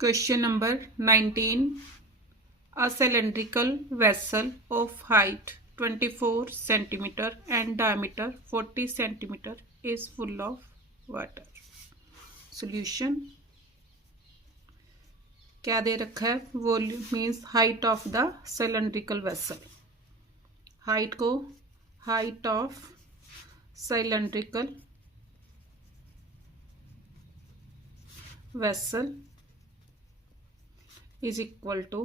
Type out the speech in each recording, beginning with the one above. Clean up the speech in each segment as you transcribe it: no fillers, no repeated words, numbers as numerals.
Question number 19. A cylindrical vessel of height 24 centimeter and diameter 40 centimeter is full of water. Solution. क्या दे रखा है? Volume means height of the cylindrical vessel. Height को height of cylindrical vessel is equal to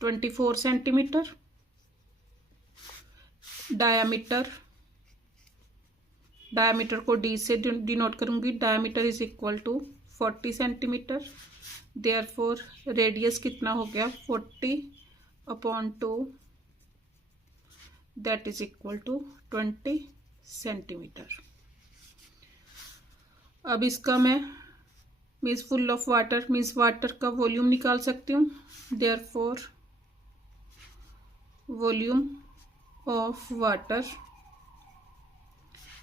24 centimetre. Diameter को D से denote करूंगी. Diameter is equal to 40 centimetre. Therefore radius कितना हो गया? 40/2 that is equal to 20 centimetre. अब इसका मैं means full of water means water का वॉल्यूम निकाल सकती हूँ. Therefore volume of water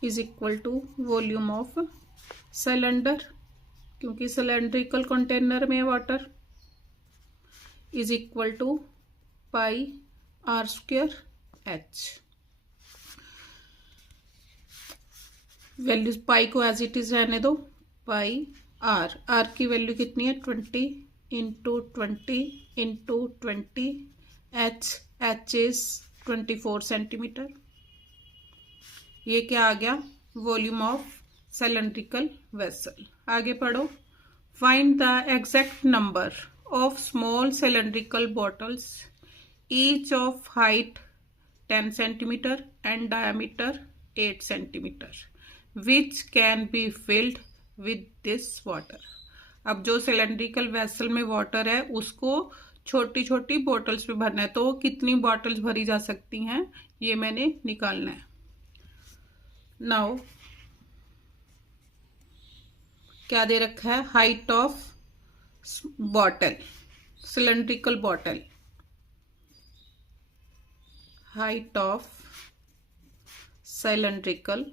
is equal to volume of cylinder, क्योंकि सिलेंड्रिकल कंटेनर में water, is equal to πr² h. Values pi को एज इट इज रहने दो. पाई आर की वैल्यू कितनी है? 20 into 20 into 20. H is 24 centimetre. ये क्या आ गया? Volume of cylindrical vessel. आगे पढ़ो. Find the exact number of small cylindrical bottles each of height 10 centimetre and diameter 8 centimetre which can be filled with this water. अब जो cylindrical vessel में water है उसको छोटी छोटी बॉटल्स में भरना है. तो कितनी बॉटल्स भरी जा सकती हैं ये मैंने निकालना है. नाउ क्या दे रखा है? Height of bottle cylindrical bottle. Height of cylindrical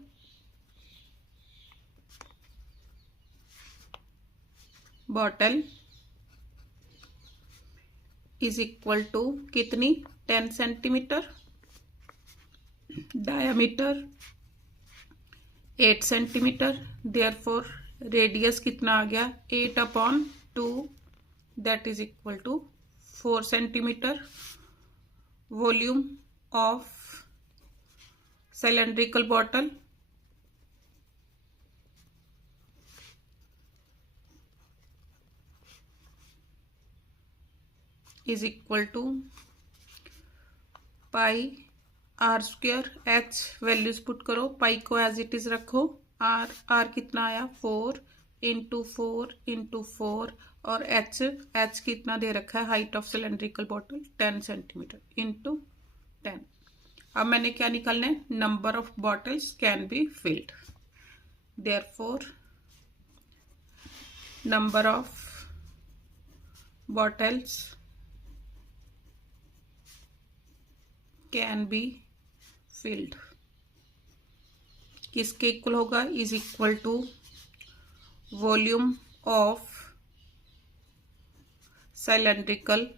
bottle is equal to कितनी? 10 centimeter. Diameter 8 centimeter. Therefore radius कितना आ गया? 8/2 that is equal to 4 centimeter. Volume of cylindrical bottle is equal to πr² h. Values put करो. Pi को as it is रखो. R कितना आया? 4 into 4 into 4. और एच कितना दे रखा है? Height of cylindrical bottle 10 centimeter into 10. अब मैंने क्या निकालना है? Number of bottles can be filled. Therefore number of bottles can be filled किसके इक्वल होगा? Is equal to volume of cylindrical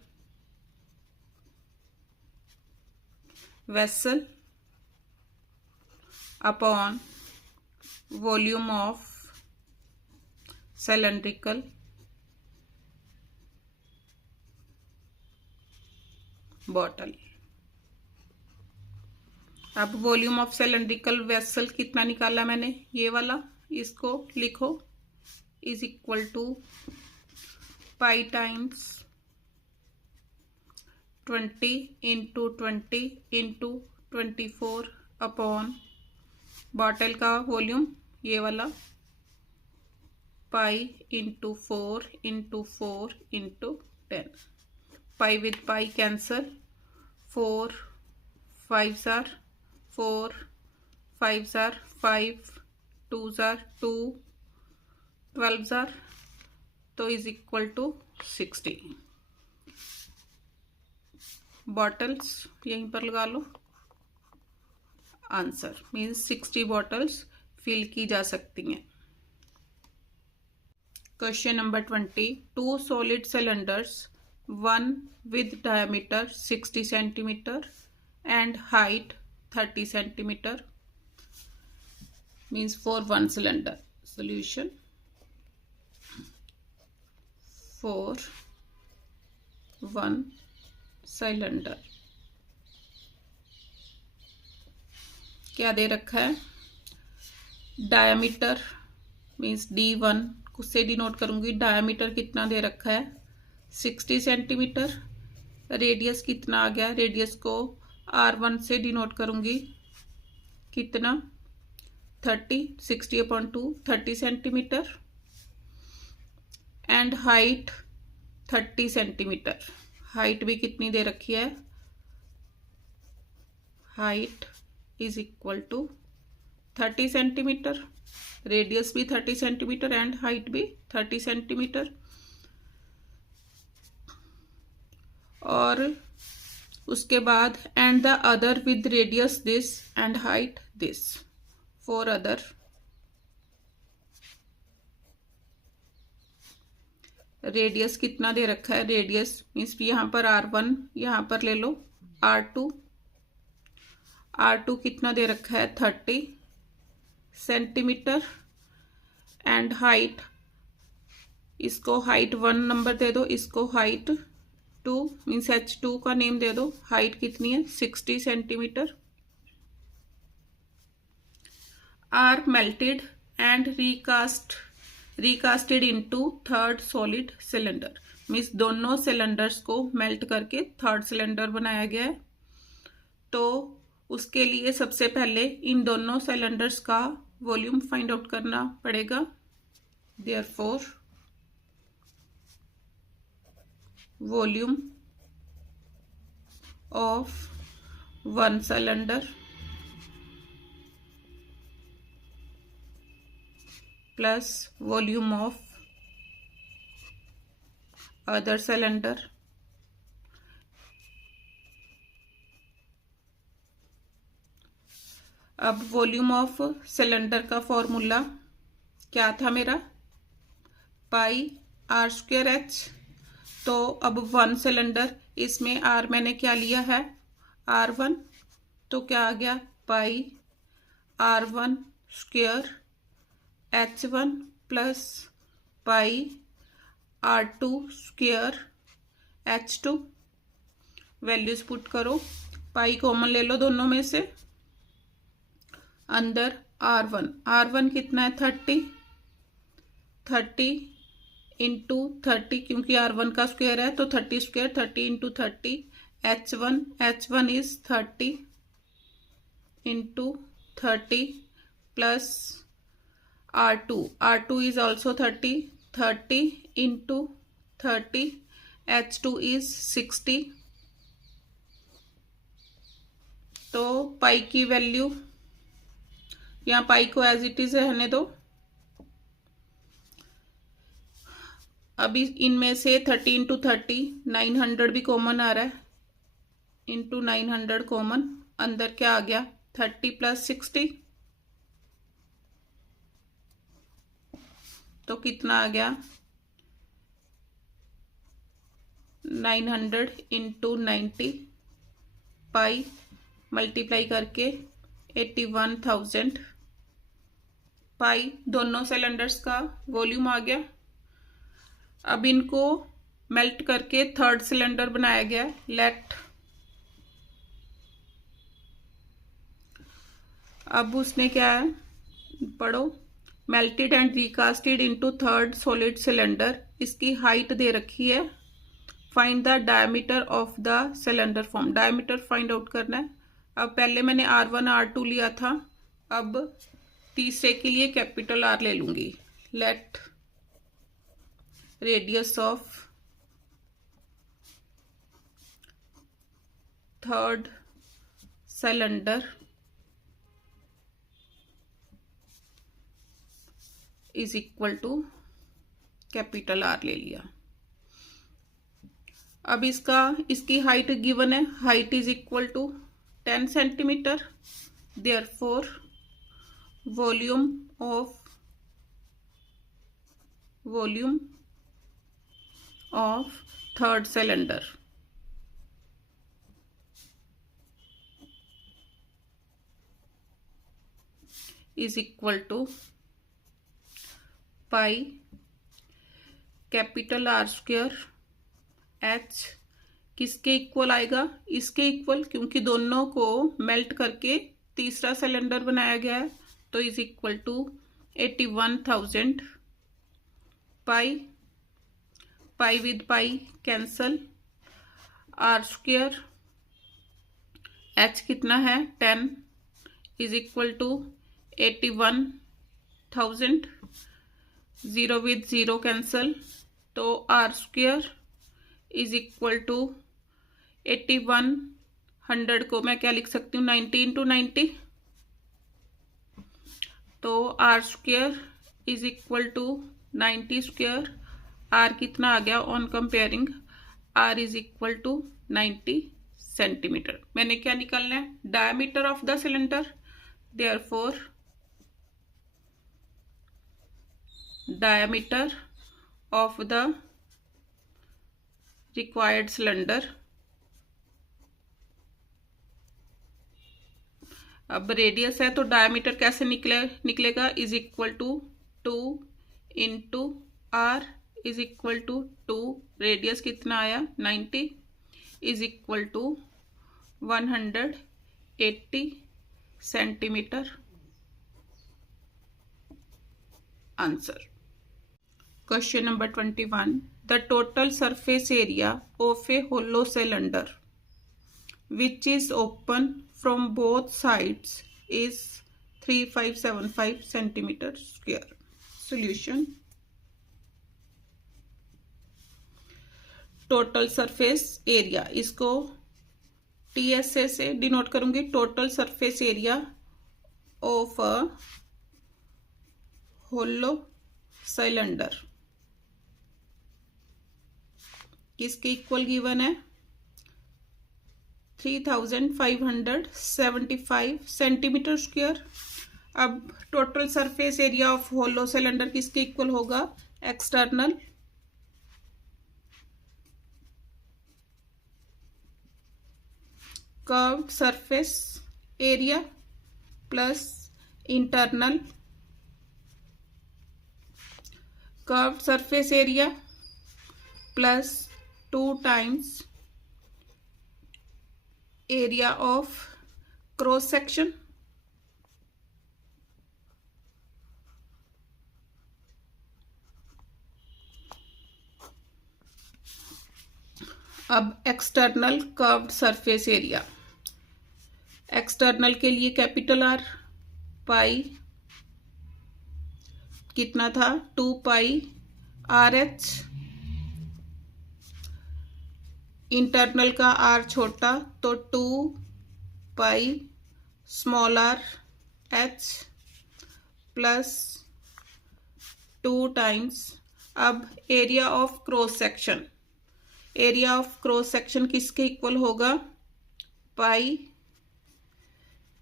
vessel upon volume of cylindrical bottle. अब volume of cylindrical vessel कितना निकाला मैंने? ये वाला. इसको लिखो. Is equal to pi times 20 into 20 into 24 upon bottle का वॉल्यूम ये वाला pi into 4 into 4 into 10. Pi with pi cancel. 4 5s are 4 5s are 5 2s are 2 12s are तो इज इक्वल टू 60 बॉटल्स. यहीं पर लगा लो. आंसर मीन्स 60 बॉटल्स फिल की जा सकती हैं. Question number 20. Two solid cylinders, one with diameter 60 centimeter and height 30 centimeter, means for one cylinder. Solution. For one cylinder. क्या दे रखा है? डायमीटर मीन्स D1 उससे डिनोट करूंगी. डायमीटर कितना दे रखा है? 60 सेंटीमीटर. रेडियस कितना आ गया? रेडियस को R1 से डिनोट करूंगी. कितना? 30. 60/2 30 centimeter. And height 30 centimeter. Height भी कितनी दे रखी है? Height is equal to 30 centimeter. Radius भी 30 सेंटीमीटर एंड हाइट भी 30 सेंटीमीटर. और उसके बाद and the other with radius this and height this. Four other. Radius कितना दे रखा है? रेडियस मीन्स यहाँ पर R1 यहाँ पर ले लो R2. R2 कितना दे रखा है? 30 सेंटीमीटर. एंड हाइट, इसको हाइट 1 नंबर दे दो, इसको हाइट 2 मीन्स H2 का नेम दे दो. हाइट कितनी है? 60 centimetre. Are melted and recasted into third solid cylinder. Means दोनों सिलेंडर्स को मेल्ट करके थर्ड सिलेंडर बनाया गया है. तो उसके लिए सबसे पहले इन दोनों सिलेंडर्स का वॉल्यूम फाइंड आउट करना पड़ेगा. Therefore volume of one cylinder plus volume of other cylinder अब वॉल्यूम ऑफ सिलेंडर का फॉर्मूला क्या था मेरा? पाई R²H. तो अब वन सिलेंडर, इसमें R मैंने क्या लिया है? R1. तो क्या आ गया? Pi R1² H1 plus pi R2² H2. Values put करो. पाई कॉमन ले लो दोनों में से. अंदर R1 कितना है? 30 इंटू 30 क्योंकि R1 का स्क्वायर है तो 30² 30 into 30. H1 is 30 into 30 plus R2 is also 30 into 30. H2 is 60. तो पाई की वैल्यू, यहाँ पाई को एज इट इज रहने दो. अभी इनमें से 30 इंटू 30 900 भी कॉमन आ रहा है. Into 900 common. अंदर क्या आ गया? 30 प्लस 60. तो कितना आ गया? 900 इंटू 90 पाई मल्टीप्लाई करके 81,000 पाई. दोनों सिलेंडर्स का वॉल्यूम आ गया. अब इनको मेल्ट करके थर्ड सिलेंडर बनाया गया. लेट अब उसमें क्या है? पढ़ो. Melted and recasted into third solid cylinder. इसकी हाइट दे रखी है. Find the diameter of the cylinder form. Diameter find out करना है. अब पहले मैंने R1 R2 लिया था. अब तीसरे के लिए कैपिटल R ले लूंगी. Let radius of third cylinder is equal to capital R ले लिया. अब इसकी हाइट गिवन है. Height is equal to 10 centimeter. Therefore volume of volume of third cylinder is equal to pi capital R square H किसके equal आएगा, इसके equal, क्योंकि दोनों को मेल्ट करके तीसरा सिलेंडर बनाया गया है, तो is equal to 81,000 pi, pi with pi cancel, r square h कितना है 10 is equal to 81,000, zero with zero cancel, तो are square is equal to 8100 को मैं क्या लिख सकती हूँ 90 इंटू 90, तो are square is equal to 90 square, R कितना आ गया on comparing, R is equal to 90 centimeter. मैंने क्या निकालना है, diameter of the cylinder, therefore diameter of the required cylinder, अब रेडियस है तो डायमीटर कैसे निकलेगा is equal to 2 into R is equal to 2, radius कितना आया 90 is equal to 180 centimeter. Answer question number 21, the total surface area of a hollow cylinder which is open from both sides is 3575 centimeter square. Solution, total surface area, इसको TSA से denote करूंगी, total surface area of a hollow cylinder किसके equal given है 3575 centimetre square. अब total surface area of hollow cylinder किसके equal होगा, external curved surface area plus internal curved surface area plus 2 times area of cross section, अब external curved surface area, external के लिए capital R, pi कितना था 2 pi R h, internal का R छोटा तो 2 pi small r h plus 2 times, अब area of cross section, area of cross section किसके इक्वल होगा, pi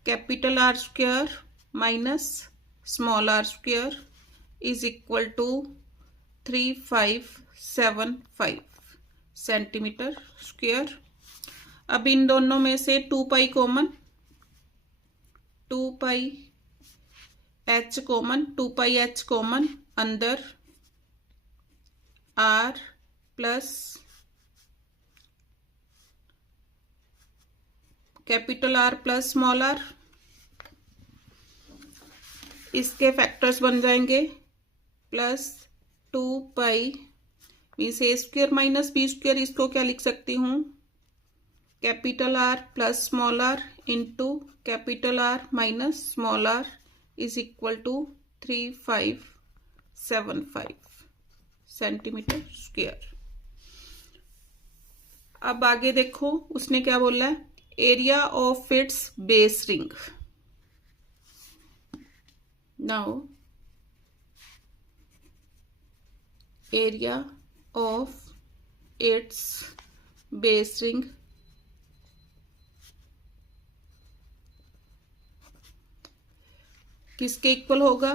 capital R square minus small are square is equal to 3575 centimetre square. अब इन दोनों में से 2 pi common, 2 pi h common, 2 pi h common, अंदर R plus capital R plus small r, इसके factors बन जाएंगे प्लस 2 पाई मीन्स ए square minus B square, इसको क्या लिख सकती हूँ capital R plus small R into capital R minus small R is equal to 3575 centimetre square. अब आगे देखो उसने क्या बोला है, area of its base ring, now area of its base ring किसके इक्वल होगा,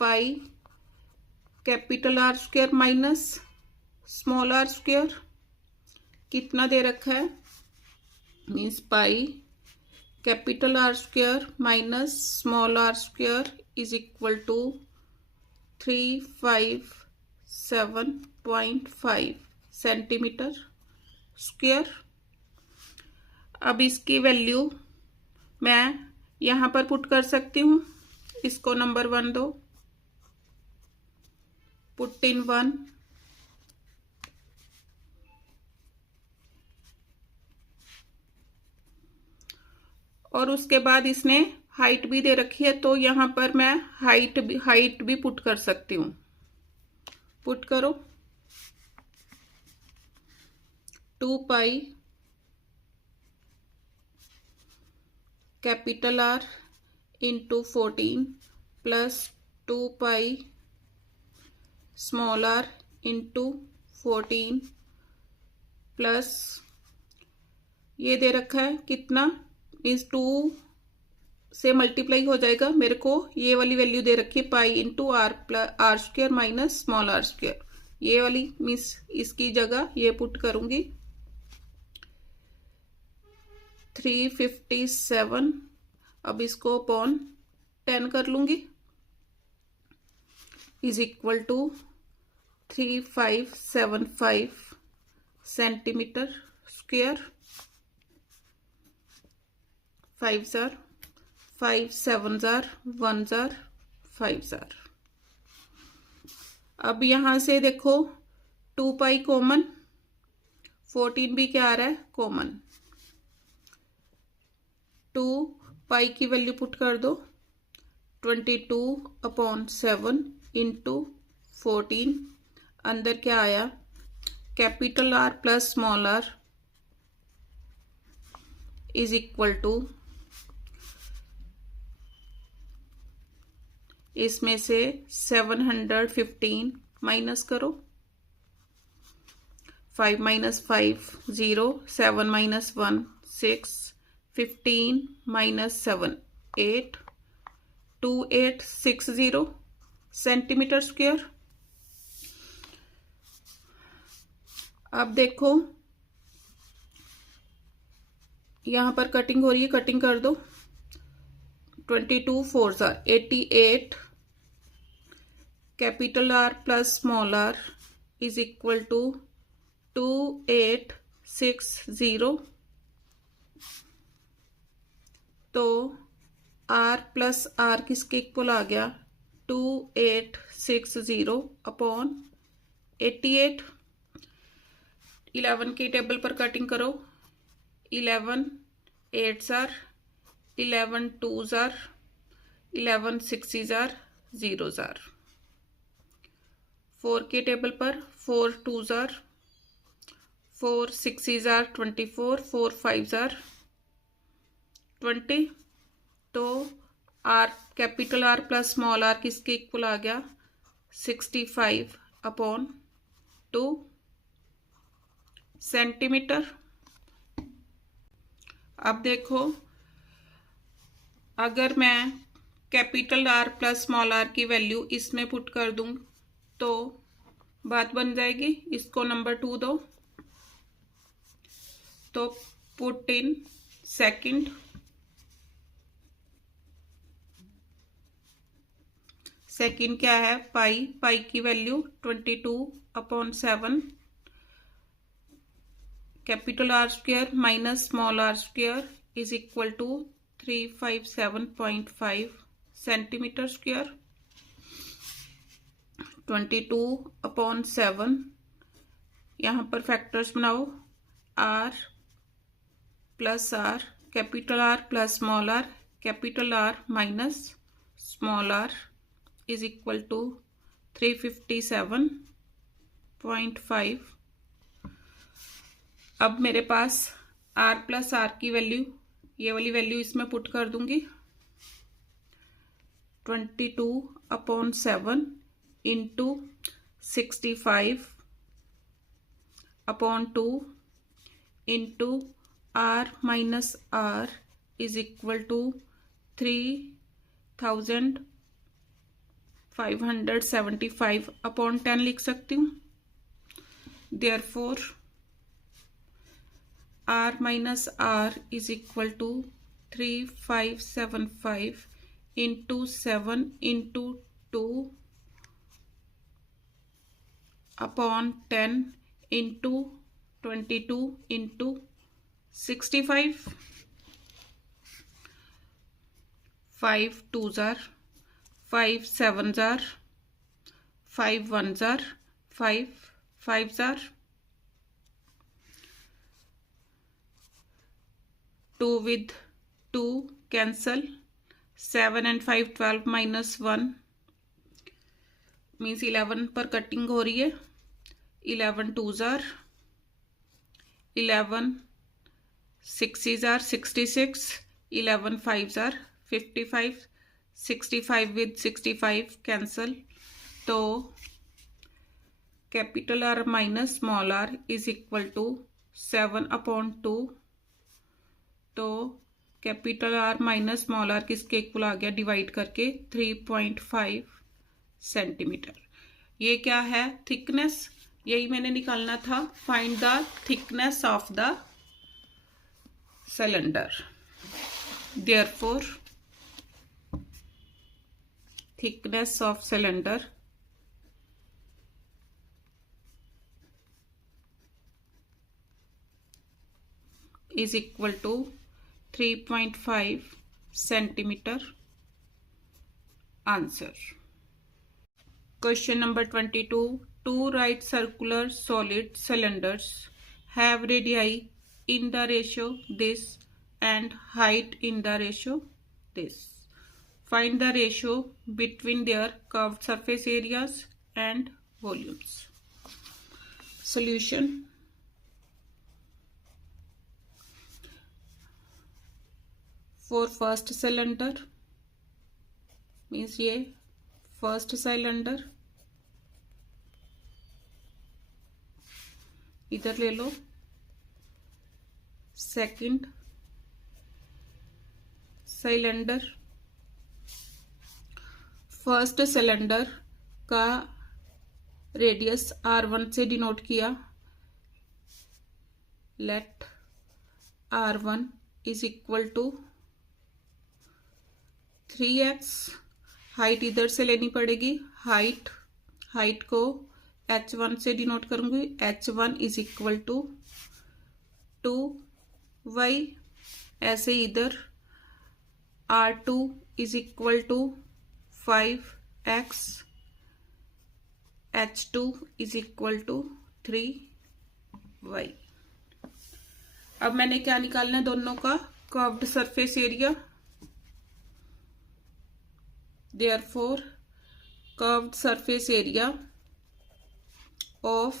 pi capital R square minus small are square कितना दे रखा है, means pi capital R square minus small are square is equal to 357.5 centimeter square. अब इसकी value मैं यहाँ पर पुट कर सकती हूँ, इसको नंबर 1 दो, पुट इन 1, और उसके बाद इसने हाइट भी दे रखी है, तो यहाँ पर मैं हाइट भी पुट कर सकती हूँ। पुट करो, 2 pi capital R into 14 plus 2 pi small R into 14 plus ये दे रखा है कितना, मीन्स 2 से मल्टीप्लाई हो जाएगा, मेरे को ये वाली वैल्यू दे रखी है pi into R square minus small are square, ये वाली मीन्स इसकी जगह ये पुट करूंगी 357, अब इसको अपॉन 10 कर लूंगी, is equal to 3575 centimetre square. 5 जार 5 7 जार 1 जार 5 जार। अब यहां से देखो 2 पाई कॉमन, 14 भी क्या आ रहा है कॉमन, 2 पाई की वैल्यू पुट कर दो 22/7 इंटू 14, अंदर क्या आया capital R plus small R is equal to, इसमें से 715 माइनस करो, 5 - 5 0, 7 - 1 6, 15 - 7 8, 2860 सेंटीमीटर स्क्वायर। अब देखो यहाँ पर कटिंग हो रही है, कटिंग कर दो, 22 4 88 capital R plus small R is equal to 2860, तो आर प्लस आर किसके इक्वल आ गया 2860 अपॉन 88। 11 की टेबल पर कटिंग करो, 11 8 जार 11 2 जार 11 6 जार 0 जार। 4 के टेबल पर 4 2 जार 4 6 जार 24, 4 5 जार 20, तो R capital R plus small R किसके इक्वल आ गया 65/2 सेंटीमीटर। अब देखो अगर मैं capital R plus small R की वैल्यू इसमें पुट कर दूं तो बात बन जाएगी, इसको नंबर 2 दो, तो पुट इन सेकंड, सेकंड क्या है पाई की value 22/7 capital R square minus small are square is equal to 357.5 centimeter square. 22/7 यहाँ पर फैक्टर्स बनाओ, R plus R capital R plus small R capital R minus small R is equal to 357.5। अब मेरे पास r plus R की value, ये वाली value इसमें पुट कर दूंगी, 22/7 into 65/2 into r minus r is equal to 3575 575 upon 10 लिख सकती हूँ। Therefore r minus r is equal to 3575 into 7 into 2 upon 10 into 22 into 65। 5 2s are 5 7s are 5 1s are 5 5s are 2 with 2 cancel 7 and 5 12 minus 1 means 11 पर cutting हो रही है। 11 2s are 11 6s are 66 11 5s are 55 65 with 65 cancel. तो capital R minus small R is equal to 7 upon 2। तो capital R minus small R किसके equal आ गया divide करके 3.5 सेंटीमीटर। ये क्या है थिकनेस, यही मैंने निकालना था। Find the thickness of the cylinder. Therefore thickness of cylinder is equal to 3.5 centimeter. Answer. Question number 22. Two right circular solid cylinders have radii in the ratio this and height in the ratio this. Find the ratio between their curved surface areas and volumes. Solution. For first cylinder means ये first cylinder इधर ले लो। Second cylinder, first cylinder का radius R1 से denote किया। Let R1 is equal to 3x। Height इधर से लेनी पड़ेगी। हाइट को h1 से डिनोट करूंगी। h1 is equal to 2y। ऐसे इधर R2 is equal to 5x। h2 is equal to 3y। अब मैंने क्या निकालना है दोनों का curved surface area. Therefore curved surface area of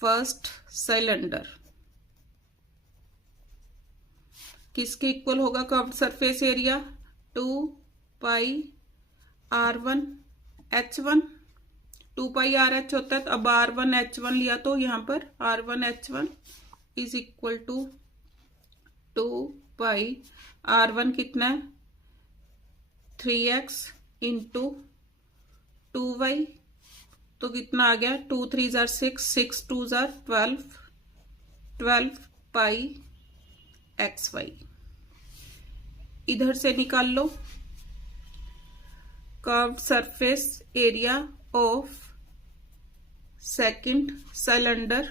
first cylinder किसके इक्वल होगा curved surface area? 2 pi R1 H1। 2 pi RH होता है तो अब R1 H1 लिया तो यहाँ पर R1 H1 is equal to 2 pi R1 कितना है 3x इंटू 2y। तो कितना आ गया 2 3 जार 6 6 2 जार 12 पाई XY। इधर से निकाल लो curved surface area of second cylinder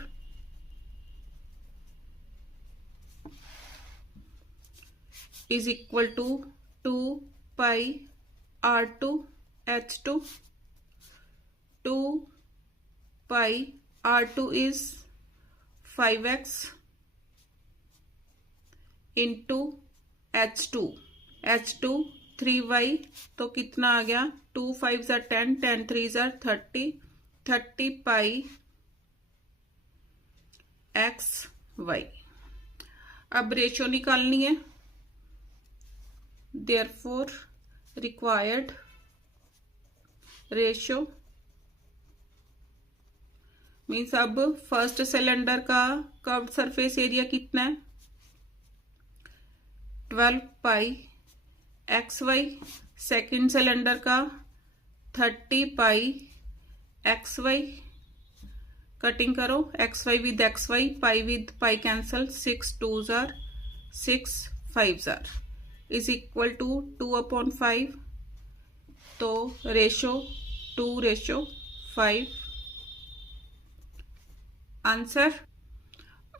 is equal to 2 pi R2 H2। 2 pi R2 is 5x into H2 3y। तो कितना आ गया 2 5 जार 10 10 3 जार 30 पाई XY। अब रेशो निकालनी है। देयरफॉर रिक्वायर्ड रेशो मीन्स अब फर्स्ट सिलेंडर का कर्व्ड सरफेस एरिया कितना है 12 पाई XY। सेकंड सिलेंडर का 30 पाई एक्स वाई, कटिंग करो, x Y with X Y, pi with pi cancel, 6 2s are 6 5s are is equal to 2/5, तो ratio 2:5 answer.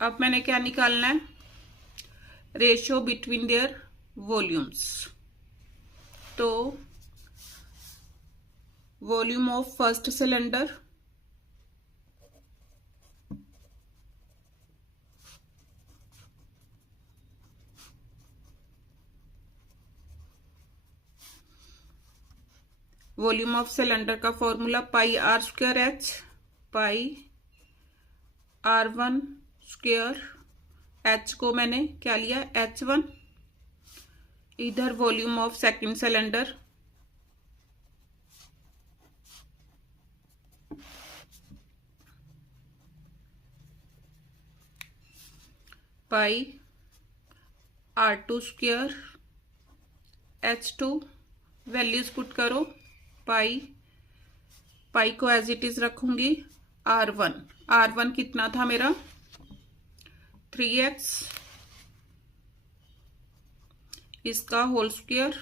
अब मैंने क्या निकालना है, रेशो बिटवीन देयर वॉल्यूम्स, तो volume of first cylinder volume of cylinder का formula pi r square h, pi R1 square, h को मैंने क्या लिया H1, इधर volume of second cylinder pi R2 square H2, values put करो, pi को as it is रखूंगी, R1 कितना था मेरा 3x, इसका whole square,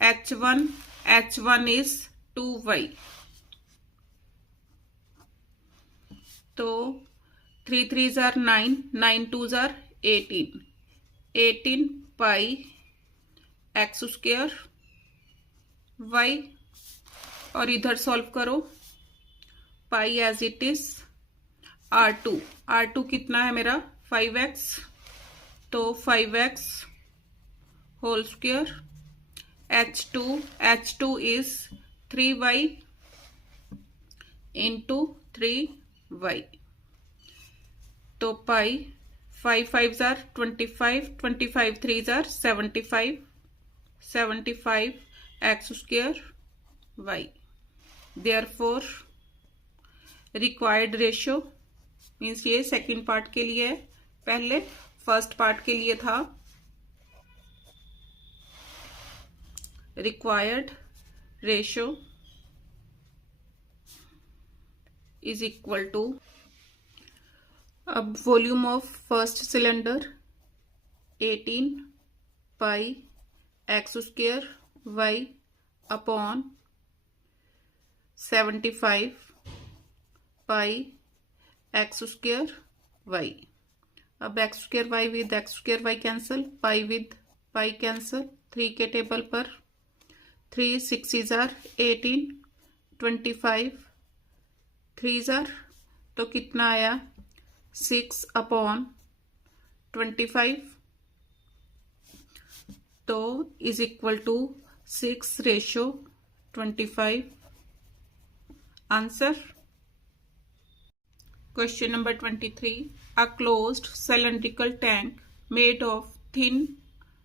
H1 is 2y, तो 3 3s are 9, 9 2s are 18 pi x square y, और इधर सॉल्व करो, पाई एज इट इज R2 कितना है मेरा 5x, तो 5x whole square, H2 is 3y into 3y, तो pi 5 5s are 25, 25 3s are 75 x square y, therefore required ratio means ये second part के लिए है, पहले फर्स्ट पार्ट के लिए था, required ratio is equal to, अब volume of first cylinder 18 pi x square y upon 75 pi x square y, अब x square y with x square y cancel, pi with pi cancel, 3 के table पर 3 6s are 18, 25 3s are, तो कितना आया 6/25, तो is equal to 6:25 answer. Question number 23, a closed cylindrical tank made of thin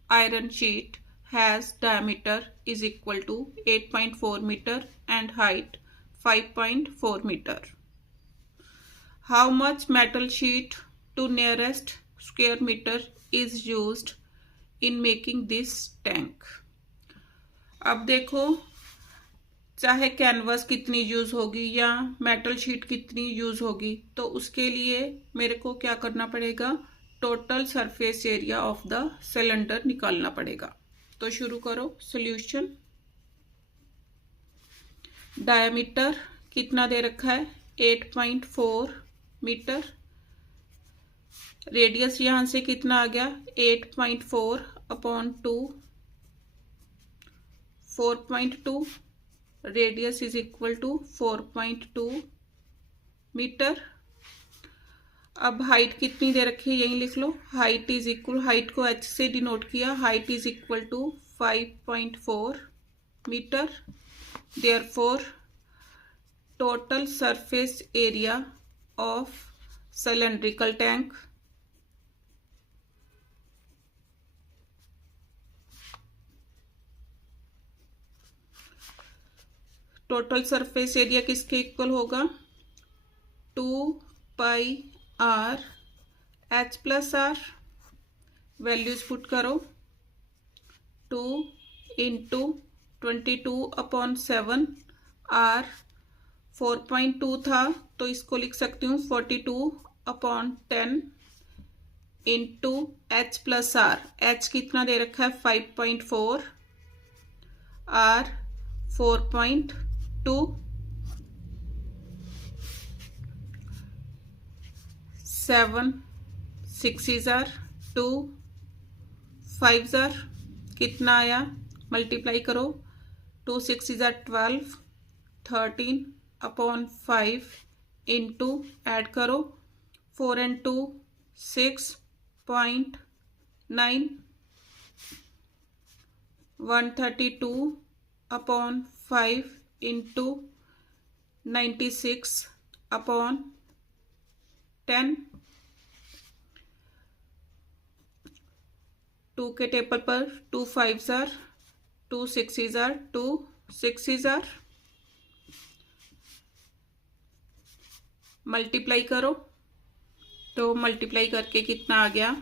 iron sheet has diameter is equal to 8.4 meter and height 5.4 meter. How much metal sheet to nearest square meter is used in making this tank? अब देखो, चाहे canvas कितनी use होगी या metal sheet कितनी use होगी, तो उसके लिए मेरे को क्या करना पड़ेगा, total surface area of the cylinder निकालना पड़ेगा। तो शुरू करो सॉल्यूशन। डायमीटर कितना दे रखा है 8.4 मीटर, रेडियस यहां से कितना आ गया 8.4/2, 4.2, radius is equal to 4.2 metre. अब हाइट कितनी दे रखी है यही लिख लो, हाइट इज इक्वल, हाइट को h से डिनोट किया, height is equal to 5.4 metre. Therefore total surface area of cylindrical tank total surface area किसके इक्वल होगा 2πr h plus r, values put करो 2 इंटू 22/7 आर 4.2 था, तो इसको लिख सकती हूँ 42/10 into h plus r. H कितना दे रखा है 5.4, आर 4.2, 7 6 जार 2 5 जार कितना आया, मल्टीप्लाई करो, 2 6 जार 12, 13/5 इंटू ऐड करो 4 and 2 6.9, 132/5 इंटू 96/10। 2 के टेबल पर 2 5 जार 2 6 जार 2 6 जार, मल्टीप्लाई करो, तो मल्टीप्लाई करके कितना आ गया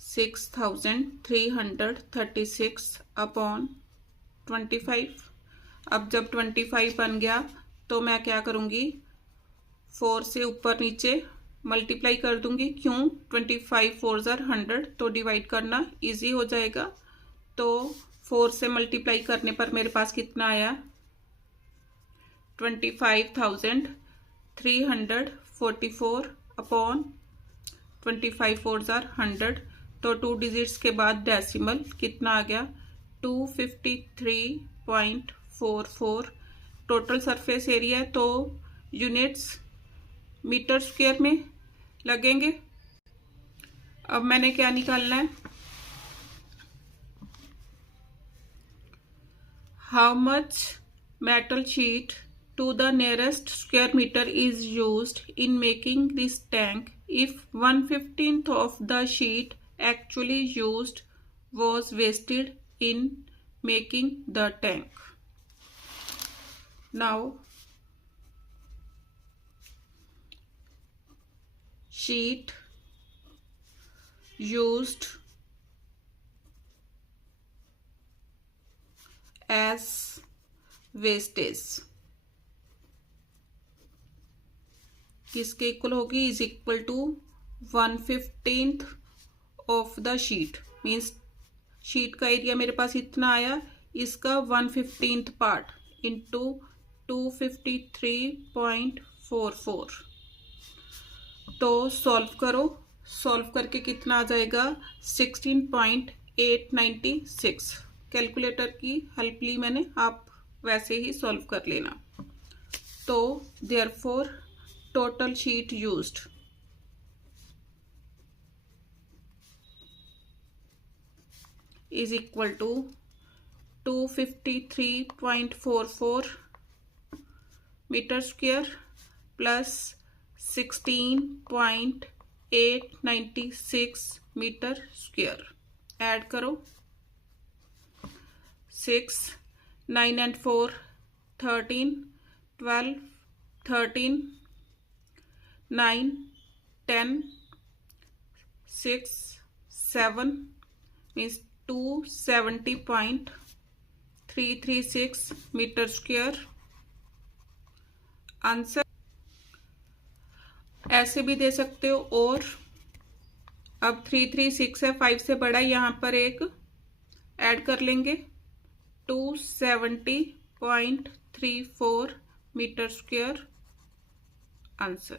6336/25। अब जब 25 बन गया तो मैं क्या करूँगी, 4 से ऊपर नीचे मल्टीप्लाई कर दूंगी। क्यों, 25 4 जार 100, तो डिवाइड करना इजी हो जाएगा। तो 4 से मल्टीप्लाई करने पर मेरे पास कितना आया 25,344/25 4 जार 100। तो 2 डिजिट्स के बाद डेसिमल कितना आ गया 253.44। टोटल सरफेस एरिया, तो यूनिट्स मीटर स्क्वायर में लगेंगे। अब मैंने क्या निकालना है, how much metal sheet to the nearest square meter is used in making this tank if 1/15 of the sheet actually used was wasted in making the tank. Now sheet used as wastage किसके equal होगी, is equal to 1/15 of the sheet. Means sheet का area मेरे पास इतना आया, इसका 1/15 part into 253.44। तो solve करो, सॉल्व करके कितना आ जाएगा 16.896। कैलकुलेटर की हेल्प ली मैंने, आप वैसे ही सॉल्व कर लेना। तो therefore total sheet used is equal to 253.44 meter square plus 16.896 meter square। Add करो 6 9 and 4 13 12 13 9 10 6 7 means 270.336 metre square. Answer ऐसे भी दे सकते हो, और अब 336 है, 5 से बड़ा, यहाँ पर एक ऐड कर लेंगे 270.34 मीटर स्क्वायर। आंसर